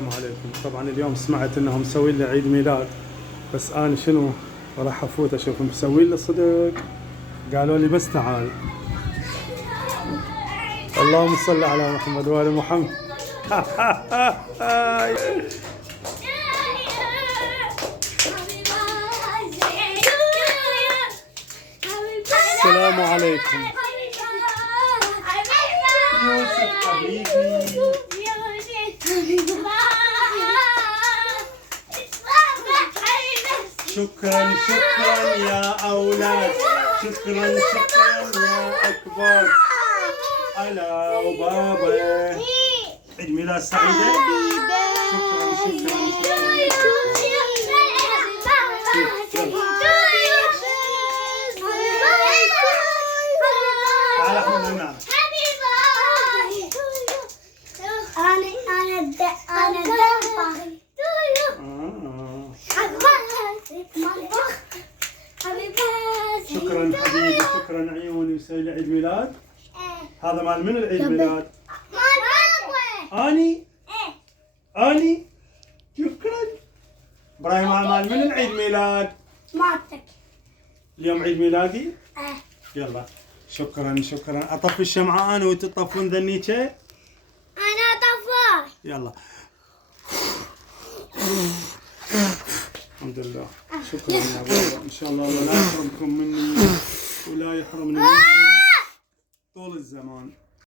السلام عليكم. طبعا اليوم سمعت انهم مسوين لي عيد ميلاد، بس انا شنو راح افوت اشوف مسوين لي صدق. قالوا لي بس تعال. اللهم صل على محمد وآل محمد. السلام عليكم يوسف حبيبي. شكرا شكرا يا أولاد، شكرا شكرا يا أكبر. ألا وبابا عيد ميلاد سعيدة. شكرا شكرا تعال احنا هنا. شكرا حبيبي، شكرا عيوني. مسوي لي عيد ميلاد. هذا مال من العيد ميلاد؟ اني اني شكرا. ابراهيم مال من العيد ميلاد؟ مالتك. اليوم عيد ميلادي؟ يلا شكرا شكرا. اطفي الشمعة انا وتطفون ذنيكه؟ انا طفاه. يلا الحمد لله. شكرا يا بابا. ان شاء الله لا يحرمكم مني ولا يحرمني منكم طول الزمان.